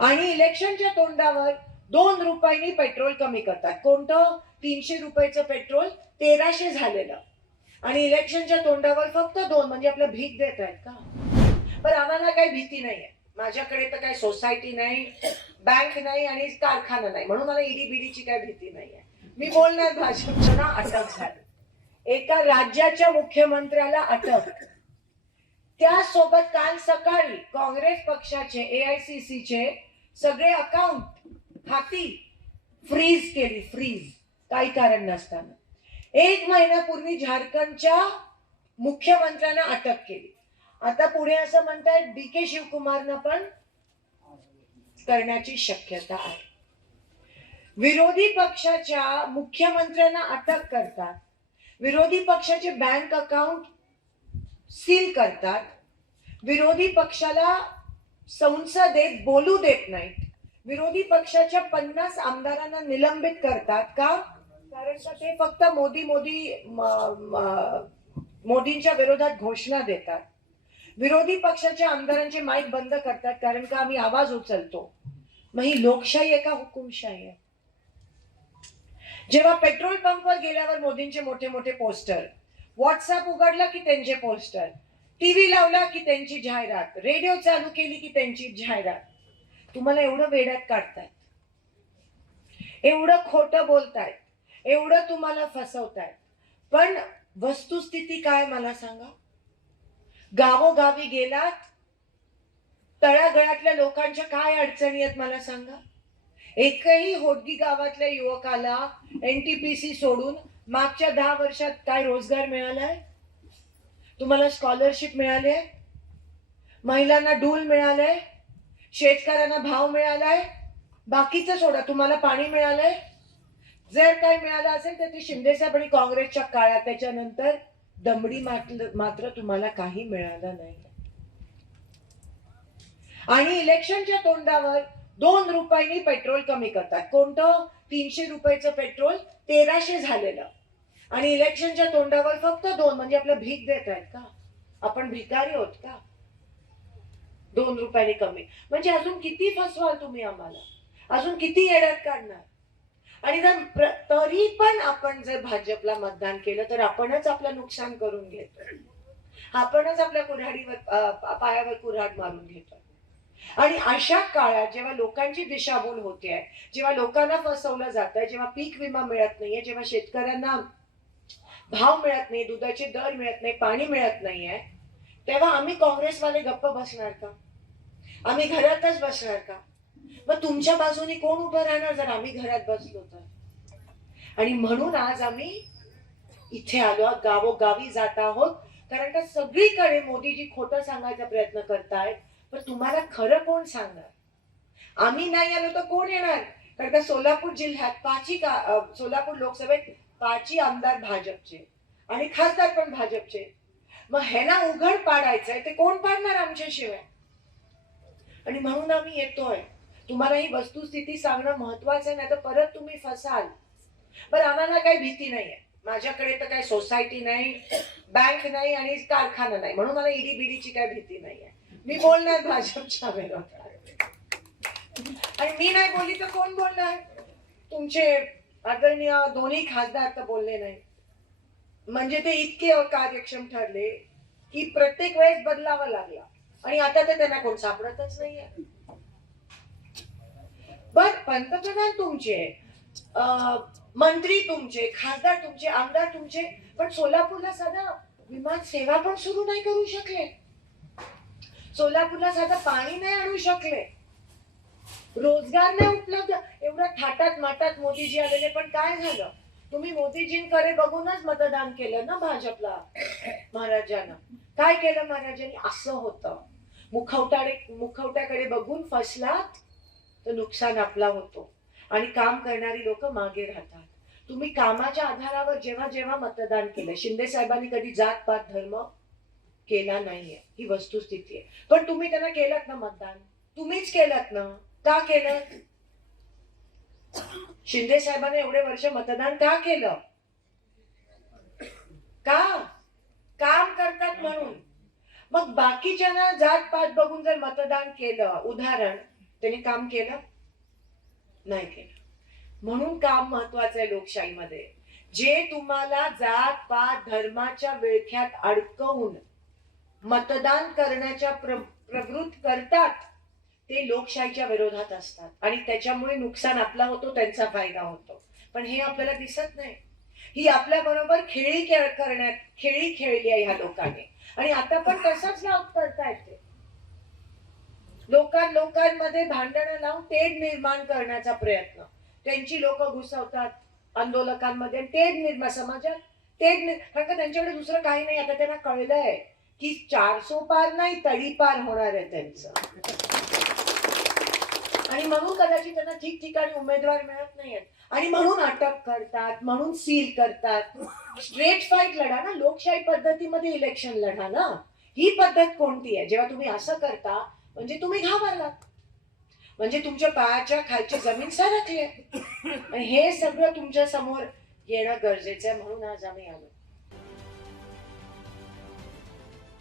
आणि इलेक्शनच्या तोंडावर दोन रुपयांनी पेट्रोल कमी करतात. कोणतं? तीनशे रुपयाचं पेट्रोल तेराशे झालेलं. आणि इलेक्शनच्या तोंडावर फक्त दोन म्हणजे आपलं भीक देत आहेत का? पण आम्हाला काही भीती नाहीये. माझ्याकडे तर काही सोसायटी नाही बँक नाही आणि कारखाना नाही. म्हणून मला ईडी बीडीची काही भीती नाहीये. मी बोलणार भाजपच्या अटक झाली. एका राज्याच्या मुख्यमंत्र्याला अटक. त्यासोबत काल सकाळी काँग्रेस पक्षाचे एआयसीसीचे सगळे अकाउंट खाती फ्रीज केली फ्रीज काही कारण नसताना. एक महिन्यापूर्वी झारखंडच्या मुख्यमंत्र्यांना अटक केली. आता पुढे असं म्हणताय डी के शिवकुमारनं पण करण्याची शक्यता आहे. विरोधी पक्षाच्या मुख्यमंत्र्यांना अटक करतात. विरोधी पक्षाचे बँक अकाउंट सील करतात. विरोधी पक्षाला संसदेत बोलू देत नाहीत. विरोधी पक्षाच्या पन्नास आमदारांना निलंबित करतात का? कारण का ते फक्त मोदी मोदी मोदींच्या विरोधात घोषणा देतात. विरोधी पक्षाच्या आमदारांचे माईक बंद करतात कारण का आम्ही आवाज उचलतो? मग ही लोकशाही आहे का हुकुमशाही आहे? जेव्हा पेट्रोल पंपवर गेल्यावर मोदींचे मोठे मोठे पोस्टर व्हॉट्सअप उघडलं की त्यांचे पोस्टर टीव्ही लावला की त्यांची जाहिरात. रेडिओ चालू केली की त्यांची जाहिरात. तुम्हाला एवढं वेड्यात काढतायत. एवढं खोटं बोलतायत. एवढं तुम्हाला फसवतायत. पण वस्तुस्थिती काय मला सांगा? गावोगावी गेलात तळागळातल्या लोकांच्या काय अडचणी आहेत मला सांगा? एकही होडगी गावातल्या युवकाला एनटीपीसी सोडून मागच्या दहा वर्षात काय रोजगार मिळालाय? तुम्हाला स्कॉलरशिप मिळाली आहे? महिलांना डूल मिळालंय शेतकऱ्यांना भाव मिळालाय बाकीचं सोडा तुम्हाला पाणी मिळालंय जर काही मिळालं असेल तर ते शिंदेसाहेब आणि काँग्रेसच्या काळात त्याच्यानंतर दमडी मात्र मात्र तुम्हाला काही मिळालं नाही. आणि इलेक्शनच्या तोंडावर दोन रुपयांनी पेट्रोल कमी करतात. कोणतं? तीनशे रुपयाचं पेट्रोल तेराशे झालेलं. आणि इलेक्शनच्या तोंडावर फक्त दोन म्हणजे आपलं भीक देत आहेत का? आपण भिकारी होत का? दोन रुपयाने कमी. म्हणजे अजून किती फसवाल तुम्ही आम्हाला? अजून किती येड्यात काढणार? आणि जर तरी पण आपण जर भाजपला मतदान केलं तर आपणच आपलं नुकसान करून घेतो. आपणच आपल्या कुऱ्हाडीवर पायावर कुऱ्हाड मारून घेतो. आणि अशा काळात जेव्हा लोकांची दिशाभूल होते आहे जेव्हा लोकांना फसवलं जात आहे जेव्हा पीक विमा मिळत नाहीये जेव्हा शेतकऱ्यांना भाव मिळत नाही दुधाचे दर मिळत नाही पाणी मिळत नाहीये. तेव्हा आम्ही काँग्रेसवाले गप्प बसणार का? आम्ही घरातच बसणार का? मग तुमच्या बाजूने कोण उभं राहणार जर आम्ही घरात बसलो तर? आणि म्हणून आज आम्ही इथे आलो गावोगावी जात आहोत. कारण का सगळीकडे मोदीजी खोटं सांगायचा प्रयत्न करतायत. पण तुम्हाला खरं कोण सांगणार? आम्ही नाही आलो तर कोण येणार? कारण का सोलापूर जिल्ह्यात पाचही का सोलापूर लोकसभेत पाची आमदार भाजपचे आणि खासदार पण भाजपचे. मग ह्याला उघड पाडायचंय ते कोण पाडणार आमच्याशिवाय? आणि म्हणून आम्ही येतोय. तुम्हाला ही वस्तुस्थिती सांगणं महत्वाचं आहे नाही तर परत तुम्ही फसाल. पण आम्हाला काही भीती नाहीये. माझ्याकडे तर काही सोसायटी नाही बँक नाही आणि कारखाना नाही. म्हणून मला ईडी बीडीची काही भीती नाहीये. मी बोलणार भाजपच्या विरोधात. आणि मी नाही बोलली तर कोण बोलणार? तुमचे आदरणीय दोन्ही खासदार तर बोलले नाही. म्हणजे ते इतके अकार्यक्षम ठरले की प्रत्येक वेळेस बदलावा लागला. आणि आता तर त्यांना कोण सापडतच नाहीये. बर पंतप्रधान तुमचे मंत्री तुमचे खासदार तुमचे आमदार तुमचे पण सोलापूरला साधा विमान सेवा पण सुरू नाही करू शकले. सोलापूरला साधा पाणी नाही आणू शकले. रोजगार नाही उपलब्ध. एवढ्या थाटात माटात मोदीजी आलेले पण काय झालं? तुम्ही मोदीजींकडे बघूनच मतदान केलं ना भाजपला महाराजांना? काय केलं महाराजांनी? असं होतं. मुखवटाडे मुखवट्याकडे बघून फसलात तर नुकसान आपला होतो. आणि काम करणारी लोक मागे राहतात. तुम्ही कामाच्या आधारावर जेव्हा जेव्हा मतदान केलं शिंदे साहेबांनी कधी जात पात धर्म केला नाहीये. ही वस्तुस्थिती आहे. पण तुम्ही त्यांना केलात ना मतदान? तुम्हीच केलात ना? का केलं? शिंदे साहेबांनी एवढे वर्ष मतदान का केलं? का? काम करतात म्हणून. मग बाकीच्या जात पात बघून जर मतदान केलं उदाहरण त्यांनी काम केलं? नाही केलं. म्हणून काम महत्वाचं आहे लोकशाहीमध्ये. जे तुम्हाला जात पात धर्माच्या विळख्यात अडकवून मतदान करण्याच्या प्र प्रवृत्त करतात ते लोकशाहीच्या विरोधात असतात. आणि त्याच्यामुळे नुकसान आपला होतो त्यांचा फायदा होतो. पण हे आपल्याला दिसत नाही. ही आपल्या बरोबर खेळी खेळ करण्यात खेळी खेळली आहे ह्या लोकांनी. आणि आता पण तसंच लावत करतायत ते लोकां लोकांमध्ये भांडणं लावून तेढ निर्माण करण्याचा प्रयत्न. त्यांची लोक घुसवतात आंदोलकांमध्ये तेज तेढ निर्माण समाजात तेढ कारण का त्यांच्याकडे दुसरं काही नाही. आता त्यांना कळलंय की चारसो पार नाही तडीपार होणार आहे त्यांचं. आणि म्हणून कदाचित त्यांना ठिकठिकाणी उमेदवार मिळत नाहीयेत. आणि म्हणून अटक करतात म्हणून सील करतात. स्ट्रेट फाईट लढा ना लोकशाही पद्धतीमध्ये इलेक्शन लढा ना. ही पद्धत कोणती आहे? जेव्हा तुम्ही असं करता म्हणजे तुम्ही घाबरलात. म्हणजे तुमच्या पायाच्या खालची जमीन सरकली आहे. हे सगळं तुमच्यासमोर येणं गरजेचं आहे म्हणून आज आम्ही आलो.